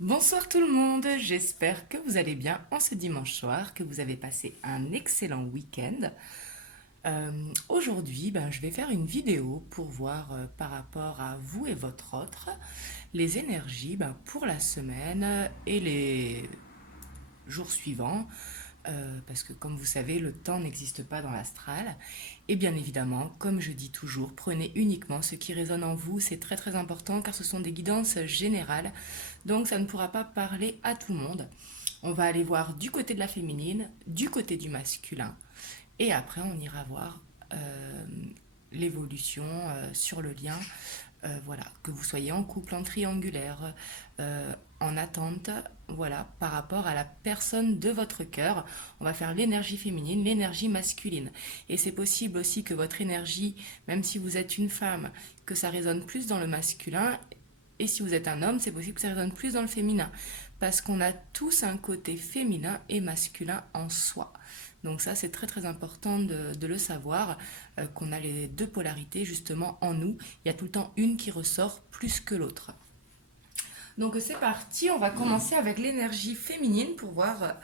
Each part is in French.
Bonsoir tout le monde, j'espère que vous allez bien en ce dimanche soir, que vous avez passé un excellent week-end. Aujourd'hui, je vais faire une vidéo pour voir par rapport à vous et votre autre les énergies pour la semaine et les jours suivants, parce que comme vous savez, le temps n'existe pas dans l'astral. Et bien évidemment, comme je dis toujours, prenez uniquement ce qui résonne en vous, c'est très très important car ce sont des guidances générales, donc ça ne pourra pas parler à tout le monde. On va aller voir du côté de la féminine, du côté du masculin, et après on ira voir l'évolution sur le lien, voilà, que vous soyez en couple, en triangulaire, en attente, voilà, par rapport à la personne de votre cœur. On va faire l'énergie féminine, l'énergie masculine. Et c'est possible aussi que votre énergie, même si vous êtes une femme, que ça résonne plus dans le masculin. Et si vous êtes un homme, c'est possible que ça résonne plus dans le féminin. Parce qu'on a tous un côté féminin et masculin en soi. Donc ça, c'est très très important de le savoir, qu'on a les deux polarités justement en nous. Il y a tout le temps une qui ressort plus que l'autre. Donc c'est parti, on va commencer avec l'énergie féminine pour voir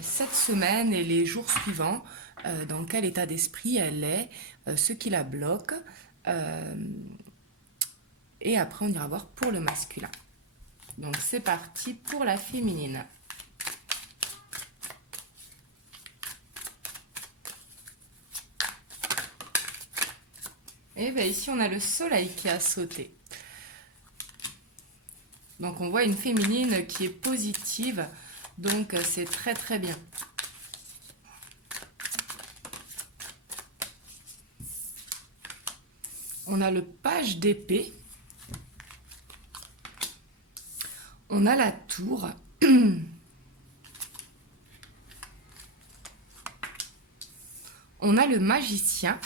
cette semaine et les jours suivants, dans quel état d'esprit elle est, ce qui la bloque. euh, et après, on ira voir pour le masculin. Donc c'est parti pour la féminine. Et bien ici, on a le soleil qui a sauté. Donc on voit une féminine qui est positive, donc c'est très très bien. On a le page d'épée. On a la tour. On a le magicien.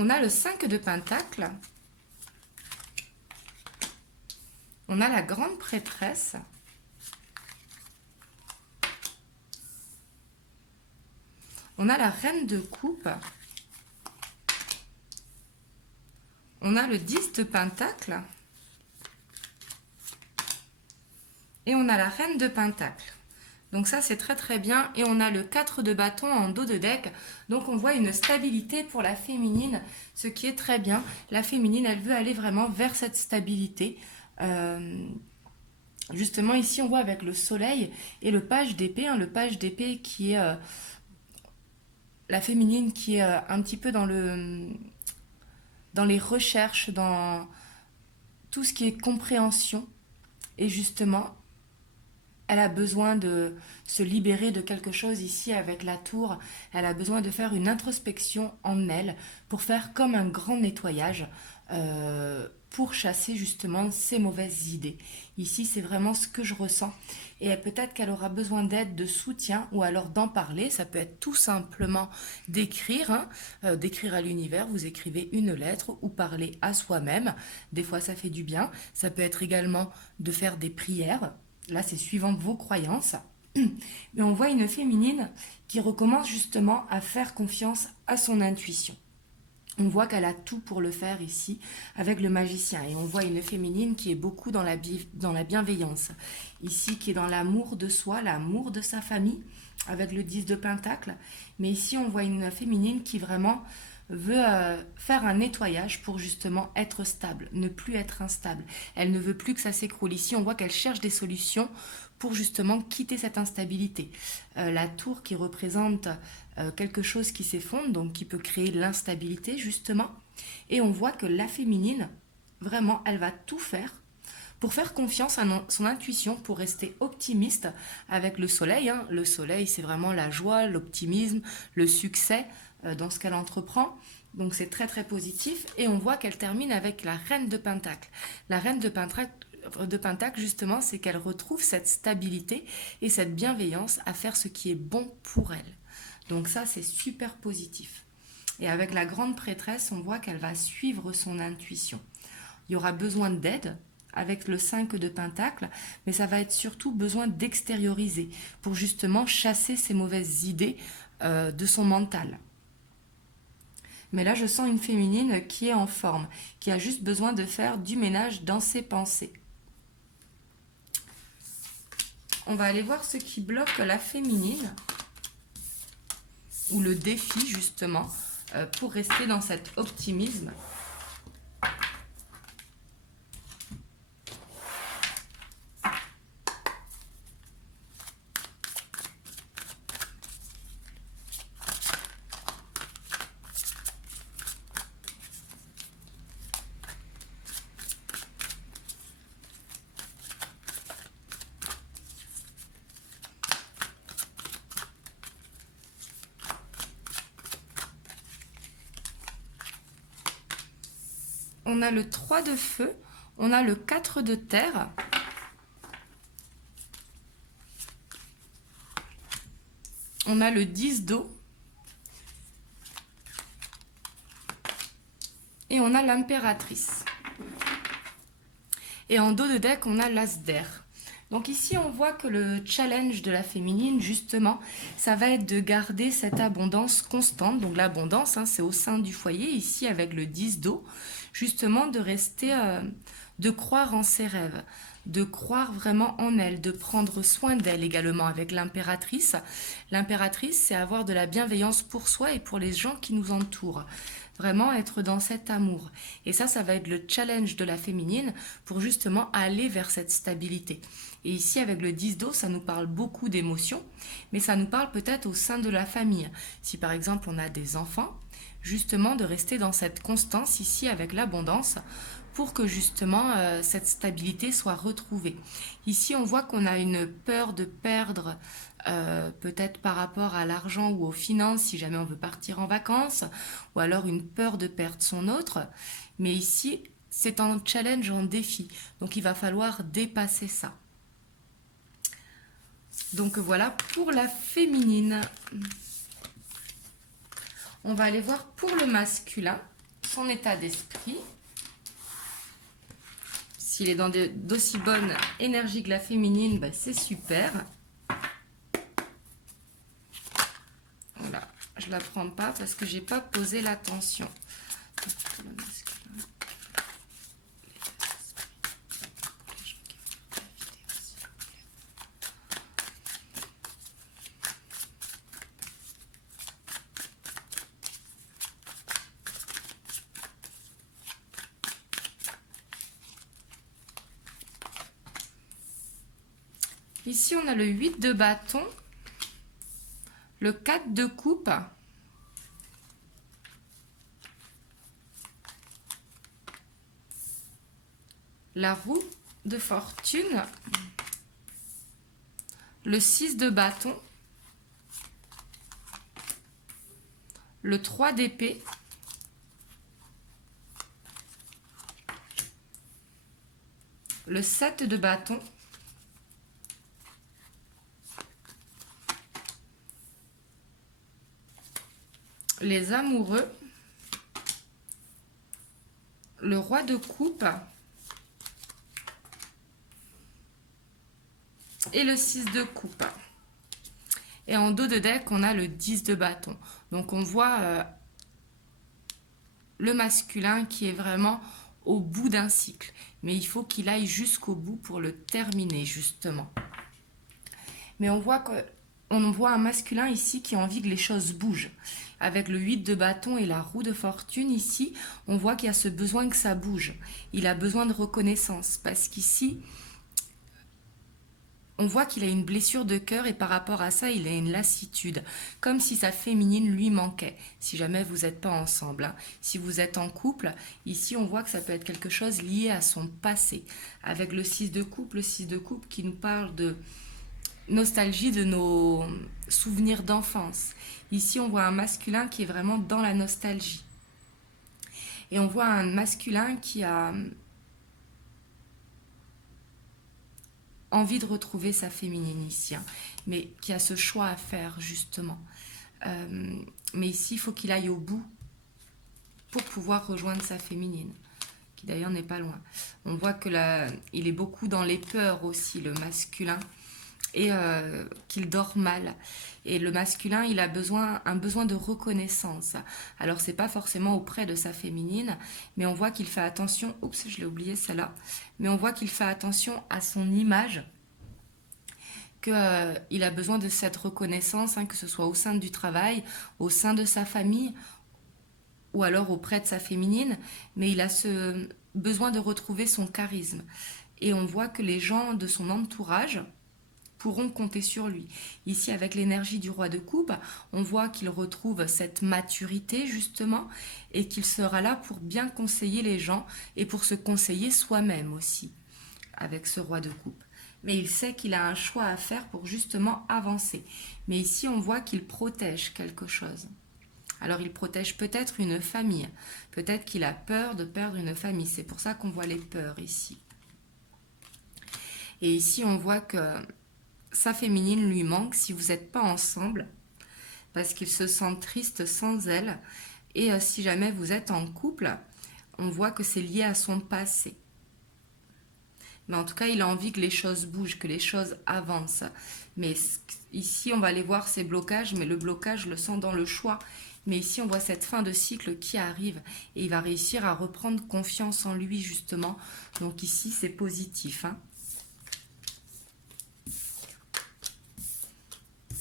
On a le 5 de Pentacle. On a la grande prêtresse. On a la reine de coupe. On a le 10 de Pentacle. Et on a la reine de Pentacle. Donc ça, c'est très très bien. Et on a le 4 de bâton en dos de deck. Donc on voit une stabilité pour la féminine, ce qui est très bien. La féminine, elle veut aller vraiment vers cette stabilité. Justement, ici, on voit avec le soleil et le page d'épée. Le page d'épée qui est la féminine, qui est un petit peu dans les recherches, dans tout ce qui est compréhension. Et justement, elle a besoin de se libérer de quelque chose ici avec la tour. Elle a besoin de faire une introspection en elle pour faire comme un grand nettoyage, pour chasser justement ces mauvaises idées. Ici, c'est vraiment ce que je ressens. Et peut-être qu'elle aura besoin d'aide, de soutien, ou alors d'en parler. Ça peut être tout simplement d'écrire, d'écrire à l'univers. Vous écrivez une lettre ou parler à soi-même. Des fois, ça fait du bien. Ça peut être également de faire des prières. Là, c'est suivant vos croyances. Mais on voit une féminine qui recommence justement à faire confiance à son intuition. On voit qu'elle a tout pour le faire ici avec le magicien. Et on voit une féminine qui est beaucoup dans la bienveillance. Ici, qui est dans l'amour de soi, l'amour de sa famille, avec le 10 de Pentacle. Mais ici, on voit une féminine qui vraiment veut faire un nettoyage pour justement être stable, ne plus être instable. Elle ne veut plus que ça s'écroule. Ici, on voit qu'elle cherche des solutions pour justement quitter cette instabilité. La tour qui représente quelque chose qui s'effondre, donc qui peut créer l'instabilité justement. Et on voit que la féminine, vraiment, elle va tout faire pour faire confiance à son intuition, pour rester optimiste avec le soleil. Le soleil, c'est vraiment la joie, l'optimisme, le succès dans ce qu'elle entreprend. Donc c'est très très positif. Et on voit qu'elle termine avec la reine de Pentacle. La reine de Pentacle, justement, c'est qu'elle retrouve cette stabilité et cette bienveillance à faire ce qui est bon pour elle. Donc ça, c'est super positif. Et avec la grande prêtresse, on voit qu'elle va suivre son intuition. Il y aura besoin d'aide avec le 5 de Pentacle, mais ça va être surtout besoin d'extérioriser pour justement chasser ces mauvaises idées de son mental. Mais là, je sens une féminine qui est en forme, qui a juste besoin de faire du ménage dans ses pensées. On va aller voir ce qui bloque la féminine, ou le défi justement, pour rester dans cet optimisme. On a le 3 de feu, on a le 4 de terre, on a le 10 d'eau et on a l'impératrice. Et en dos de deck, on a l'as d'air. Donc ici, on voit que le challenge de la féminine, justement, ça va être de garder cette abondance constante. Donc l'abondance, hein, c'est au sein du foyer, ici avec le 10 d'eau, justement de rester, de croire en ses rêves, de croire vraiment en elle, de prendre soin d'elle également avec l'impératrice. L'impératrice, c'est avoir de la bienveillance pour soi et pour les gens qui nous entourent. Vraiment être dans cet amour. Et ça va être le challenge de la féminine pour justement aller vers cette stabilité. Et ici, avec le 10 d'eau, ça nous parle beaucoup d'émotions, mais ça nous parle peut-être au sein de la famille. Si par exemple, on a des enfants, justement de rester dans cette constance ici avec l'abondance pour que justement cette stabilité soit retrouvée. Ici, on voit qu'on a une peur de perdre peut-être par rapport à l'argent ou aux finances si jamais on veut partir en vacances, ou alors une peur de perdre son autre. Mais ici, c'est un challenge, un défi. Donc il va falloir dépasser ça. Donc voilà pour la féminine. On va aller voir pour le masculin, son état d'esprit. S'il est dans d'aussi bonnes énergies que la féminine, bah c'est super. Voilà, je ne la prends pas parce que j'ai pas posé l'attention. Ici, on a le 8 de bâton, le 4 de coupe, la roue de fortune, le 6 de bâton, le 3 d'épée, le 7 de bâton, les amoureux, le roi de coupe et le 6 de coupe. Et en dos de deck, on a le 10 de bâton. Donc on voit le masculin qui est vraiment au bout d'un cycle. Mais il faut qu'il aille jusqu'au bout pour le terminer, justement. Mais on voit un masculin ici qui a envie que les choses bougent. Avec le 8 de bâton et la roue de fortune ici, on voit qu'il y a ce besoin que ça bouge. Il a besoin de reconnaissance parce qu'ici, on voit qu'il a une blessure de cœur et par rapport à ça, il a une lassitude. Comme si sa féminine lui manquait, si jamais vous n'êtes pas ensemble. Hein. Si vous êtes en couple, ici on voit que ça peut être quelque chose lié à son passé. Avec le 6 de coupe, qui nous parle de nostalgie de nos souvenirs d'enfance. Ici, on voit un masculin qui est vraiment dans la nostalgie. Et on voit un masculin qui a envie de retrouver sa féminine ici, hein, mais qui a ce choix à faire, justement. Mais ici, il faut qu'il aille au bout pour pouvoir rejoindre sa féminine, qui d'ailleurs n'est pas loin. On voit que il est beaucoup dans les peurs aussi, le masculin. et qu'il dort mal. Et le masculin, il a un besoin de reconnaissance. Alors, c'est pas forcément auprès de sa féminine, mais on voit qu'il fait attention. Oups, je l'ai oublié celle-là. Mais on voit qu'il fait attention à son image, qu'il a besoin de cette reconnaissance, hein, que ce soit au sein du travail, au sein de sa famille, ou alors auprès de sa féminine, mais il a ce besoin de retrouver son charisme. Et on voit que les gens de son entourage pourront compter sur lui. Ici, avec l'énergie du roi de coupe, on voit qu'il retrouve cette maturité, justement, et qu'il sera là pour bien conseiller les gens et pour se conseiller soi-même aussi, avec ce roi de coupe. Mais il sait qu'il a un choix à faire pour justement avancer. Mais ici, on voit qu'il protège quelque chose. Alors, il protège peut-être une famille. Peut-être qu'il a peur de perdre une famille. C'est pour ça qu'on voit les peurs ici. Et ici, on voit que sa féminine lui manque si vous n'êtes pas ensemble, parce qu'il se sent triste sans elle. Et si jamais vous êtes en couple, on voit que c'est lié à son passé. Mais en tout cas, il a envie que les choses bougent, que les choses avancent. Mais ici, on va aller voir ces blocages, mais le blocage, je le sens dans le choix. Mais ici, on voit cette fin de cycle qui arrive et il va réussir à reprendre confiance en lui, justement. Donc ici, c'est positif, hein.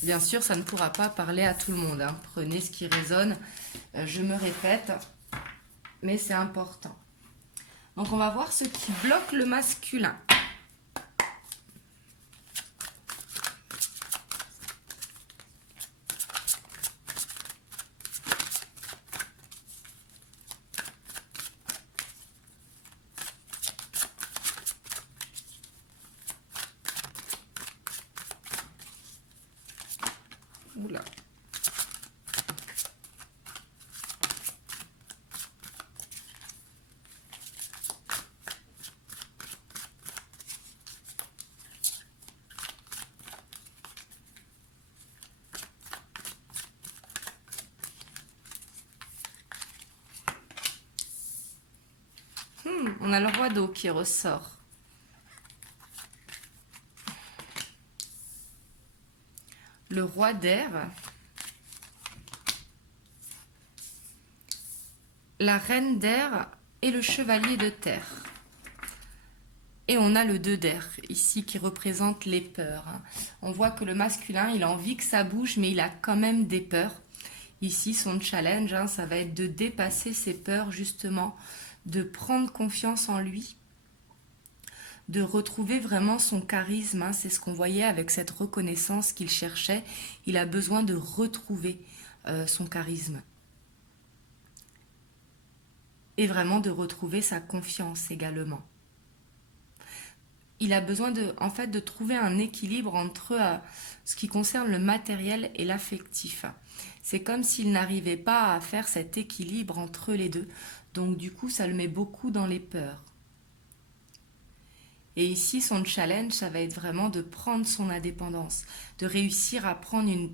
Bien sûr, ça ne pourra pas parler à tout le monde, hein. Prenez ce qui résonne. Je me répète, mais c'est important. Donc, on va voir ce qui bloque le masculin. Oula. On a le roi d'eau qui ressort. Le roi d'air. La reine d'air et le chevalier de terre. Et on a le 2 d'air, ici, qui représente les peurs. On voit que le masculin, il a envie que ça bouge, mais il a quand même des peurs. Ici, son challenge, hein, ça va être de dépasser ses peurs, justement, de prendre confiance en lui, de retrouver vraiment son charisme. Hein. C'est ce qu'on voyait avec cette reconnaissance qu'il cherchait. Il a besoin de retrouver son charisme. Et vraiment de retrouver sa confiance également. Il a besoin en fait, de trouver un équilibre entre ce qui concerne le matériel et l'affectif. C'est comme s'il n'arrivait pas à faire cet équilibre entre les deux. Donc du coup, ça le met beaucoup dans les peurs. Et ici, son challenge, ça va être vraiment de prendre son indépendance, de réussir à prendre une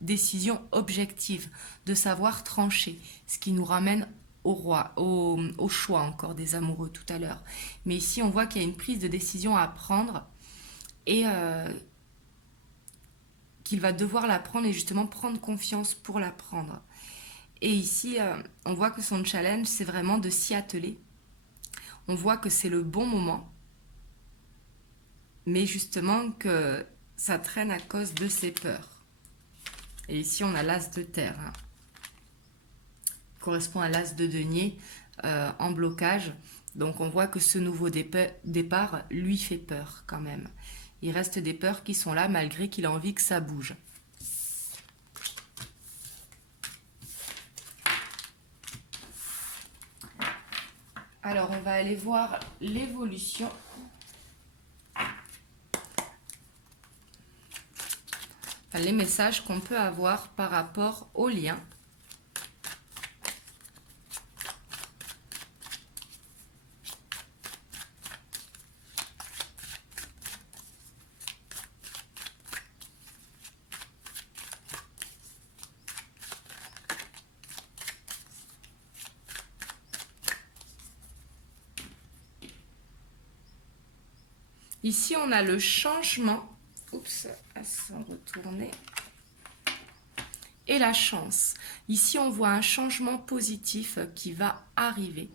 décision objective, de savoir trancher, ce qui nous ramène au choix encore des amoureux tout à l'heure. Mais ici, on voit qu'il y a une prise de décision à prendre et qu'il va devoir la prendre et justement prendre confiance pour la prendre. Et ici, on voit que son challenge, c'est vraiment de s'y atteler. On voit que c'est le bon moment, mais justement que ça traîne à cause de ses peurs. Et ici, on a l'as de terre, hein. Correspond à l'as de denier en blocage. Donc on voit que ce nouveau départ lui fait peur quand même. Il reste des peurs qui sont là malgré qu'il a envie que ça bouge. Alors on va aller voir l'évolution. Enfin, les messages qu'on peut avoir par rapport au lien. Ici, on a le changement Oups, elles sont retournées. Et la chance. Ici, on voit un changement positif qui va arriver.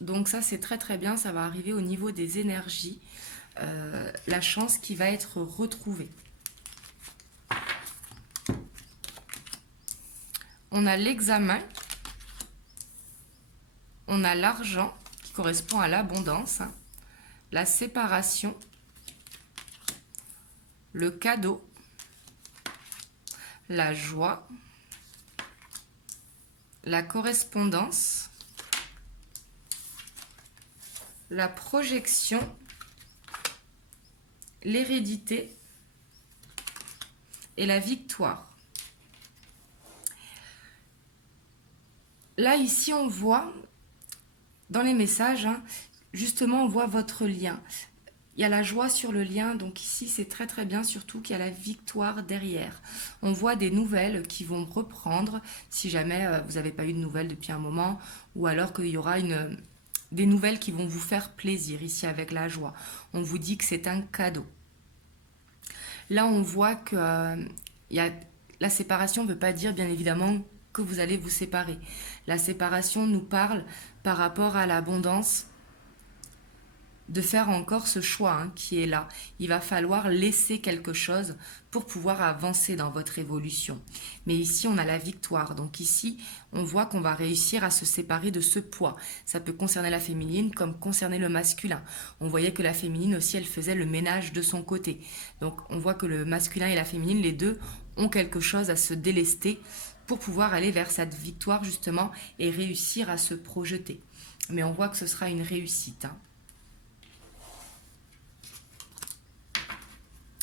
Donc ça, c'est très très bien. Ça va arriver au niveau des énergies. La chance qui va être retrouvée. On a l'examen. On a l'argent qui correspond à l'abondance. La séparation. Le cadeau. La joie. La correspondance. La projection. L'hérédité. Et la victoire. Là, ici, on voit, dans les messages, hein, justement, on voit votre lien. Il y a la joie sur le lien, donc ici, c'est très très bien, surtout qu'il y a la victoire derrière. On voit des nouvelles qui vont reprendre, si jamais vous n'avez pas eu de nouvelles depuis un moment, ou alors qu'il y aura des nouvelles qui vont vous faire plaisir, ici, avec la joie. On vous dit que c'est un cadeau. Là, on voit que la séparation ne veut pas dire, bien évidemment, que vous allez vous séparer. La séparation nous parle par rapport à l'abondance de faire encore ce choix hein, qui est là. Il va falloir laisser quelque chose pour pouvoir avancer dans votre évolution. Mais ici, on a la victoire. Donc ici, on voit qu'on va réussir à se séparer de ce poids. Ça peut concerner la féminine comme concerner le masculin. On voyait que la féminine aussi, elle faisait le ménage de son côté. Donc on voit que le masculin et la féminine, les deux, ont quelque chose à se délester pour pouvoir aller vers cette victoire justement et réussir à se projeter. Mais on voit que ce sera une réussite. Hein.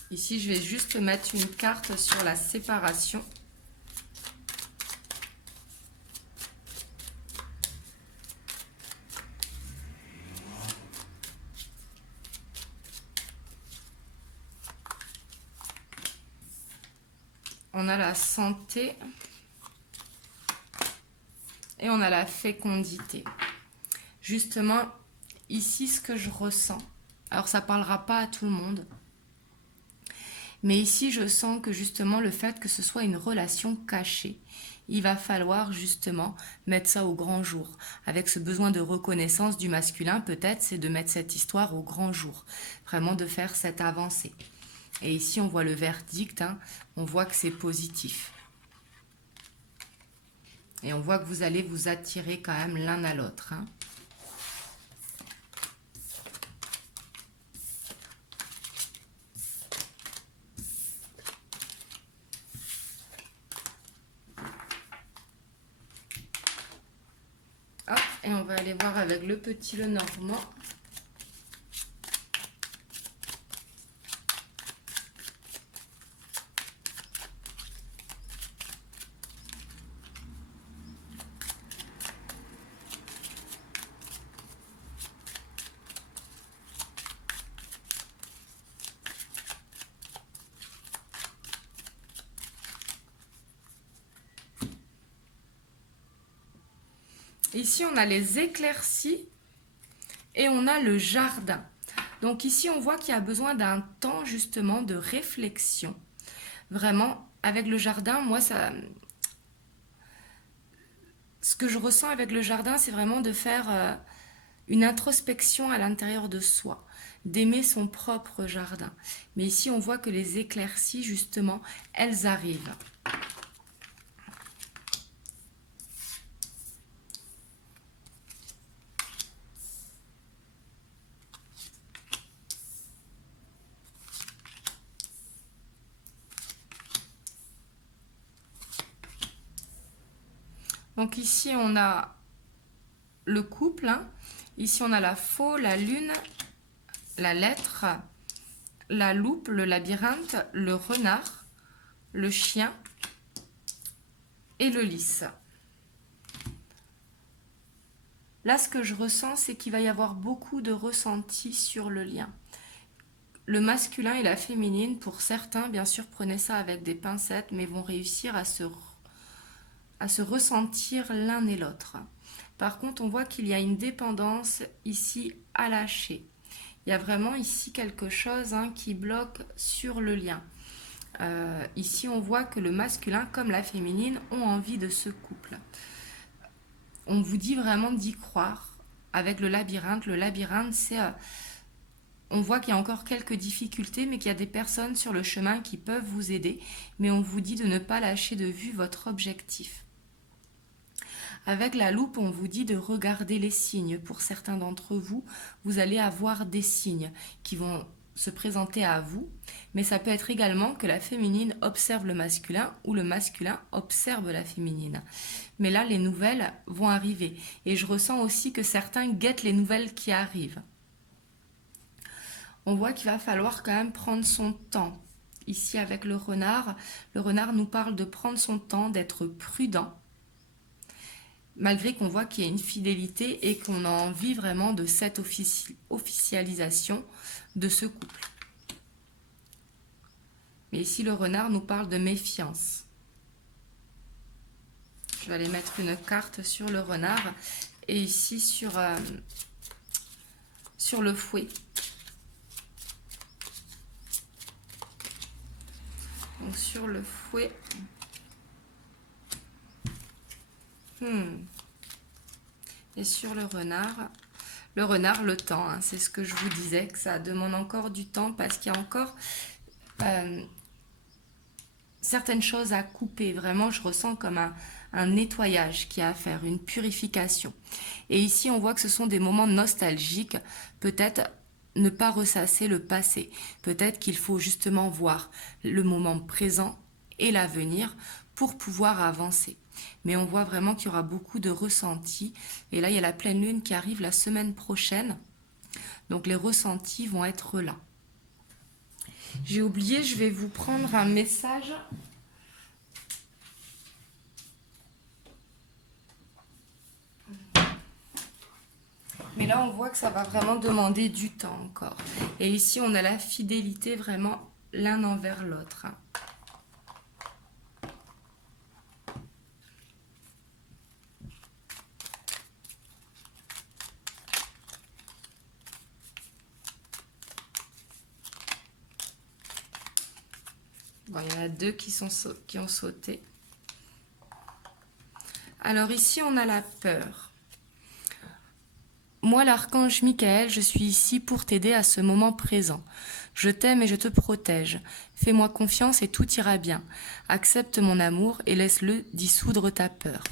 Ici, je vais juste mettre une carte sur la séparation. On a la santé. Et on a la fécondité. Justement, ici, ce que je ressens. Alors, ça ne parlera pas à tout le monde. Mais ici, je sens que justement, le fait que ce soit une relation cachée, il va falloir justement mettre ça au grand jour. Avec ce besoin de reconnaissance du masculin, peut-être, c'est de mettre cette histoire au grand jour. Vraiment de faire cette avancée. Et ici, on voit le verdict. Hein, on voit que c'est positif. Et on voit que vous allez vous attirer quand même l'un à l'autre. Hein. Hop, et on va aller voir avec le petit Lenormand. Ici, on a les éclaircies et on a le jardin. Donc ici, on voit qu'il y a besoin d'un temps justement de réflexion. Vraiment, avec le jardin, moi, ce que je ressens avec le jardin, c'est vraiment de faire une introspection à l'intérieur de soi, d'aimer son propre jardin. Mais ici, on voit que les éclaircies, justement, elles arrivent. Donc ici, on a le couple. Hein. Ici, on a la faux, la lune, la lettre, la loupe, le labyrinthe, le renard, le chien et le lys. Là, ce que je ressens, c'est qu'il va y avoir beaucoup de ressenti sur le lien. Le masculin et la féminine, pour certains, bien sûr, prenez ça avec des pincettes, mais vont réussir à se ressentir l'un et l'autre. Par contre, on voit qu'il y a une dépendance ici à lâcher. Il y a vraiment ici quelque chose hein, qui bloque sur le lien. Ici, on voit que le masculin comme la féminine ont envie de ce couple. On vous dit vraiment d'y croire avec le labyrinthe. Le labyrinthe, c'est... on voit qu'il y a encore quelques difficultés, mais qu'il y a des personnes sur le chemin qui peuvent vous aider. Mais on vous dit de ne pas lâcher de vue votre objectif. Avec la loupe, on vous dit de regarder les signes. Pour certains d'entre vous, vous allez avoir des signes qui vont se présenter à vous, mais ça peut être également que la féminine observe le masculin ou le masculin observe la féminine. Mais là, les nouvelles vont arriver. Et je ressens aussi que certains guettent les nouvelles qui arrivent. On voit qu'il va falloir quand même prendre son temps. Ici, avec le renard nous parle de prendre son temps, d'être prudent, malgré qu'on voit qu'il y a une fidélité et qu'on a envie vraiment de cette officialisation de ce couple. Mais ici, le renard nous parle de méfiance. Je vais aller mettre une carte sur le renard et ici sur le fouet. Donc sur le fouet. Et sur le renard, le temps, hein, c'est ce que je vous disais, que ça demande encore du temps parce qu'il y a encore certaines choses à couper. Vraiment, je ressens comme un nettoyage qui a à faire, une purification. Et ici, on voit que ce sont des moments nostalgiques, peut-être ne pas ressasser le passé. Peut-être qu'il faut justement voir le moment présent et l'avenir pour pouvoir avancer. Mais on voit vraiment qu'il y aura beaucoup de ressentis. Et là, il y a la pleine lune qui arrive la semaine prochaine. Donc, les ressentis vont être là. J'ai oublié, je vais vous prendre un message. Mais là, on voit que ça va vraiment demander du temps encore. Et ici, on a la fidélité vraiment l'un envers l'autre. Bon, il y en a deux qui ont sauté. Alors ici, on a la peur. Moi, l'archange Michael, je suis ici pour t'aider à ce moment présent. Je t'aime et je te protège. Fais-moi confiance et tout ira bien. Accepte mon amour et laisse-le dissoudre ta peur.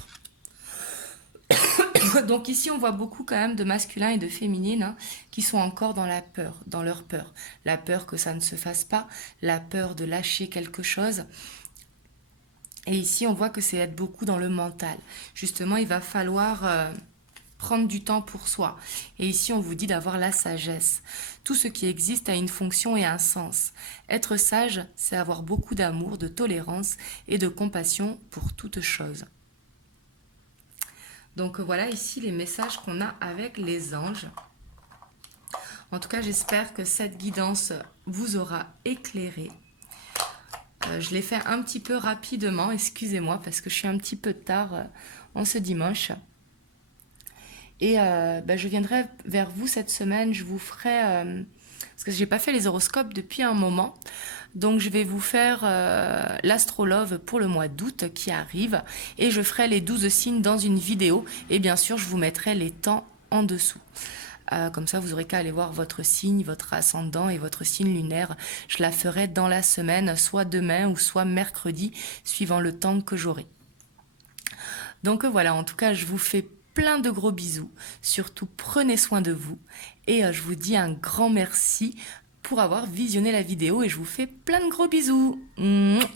Donc ici, on voit beaucoup quand même de masculins et de féminines hein, qui sont encore dans la peur, dans leur peur. La peur que ça ne se fasse pas, la peur de lâcher quelque chose. Et ici, on voit que c'est être beaucoup dans le mental. Justement, il va falloir prendre du temps pour soi. Et ici, on vous dit d'avoir la sagesse. Tout ce qui existe a une fonction et un sens. Être sage, c'est avoir beaucoup d'amour, de tolérance et de compassion pour toute chose. Donc voilà ici les messages qu'on a avec les anges. En tout cas, j'espère que cette guidance vous aura éclairé. Je l'ai fait un petit peu rapidement, excusez-moi, parce que je suis un petit peu tard en ce dimanche. Et je viendrai vers vous cette semaine, je vous ferai... parce que je n'ai pas fait les horoscopes depuis un moment. Donc, je vais vous faire l'astrolove pour le mois d'août qui arrive. Et je ferai les 12 signes dans une vidéo. Et bien sûr, je vous mettrai les temps en dessous. Comme ça, vous n'aurez qu'à aller voir votre signe, votre ascendant et votre signe lunaire. Je la ferai dans la semaine, soit demain ou soit mercredi, suivant le temps que j'aurai. Donc voilà, en tout cas, je vous fais plein de gros bisous. Surtout, prenez soin de vous. Et je vous dis un grand merci pour avoir visionné la vidéo et je vous fais plein de gros bisous. Mouah.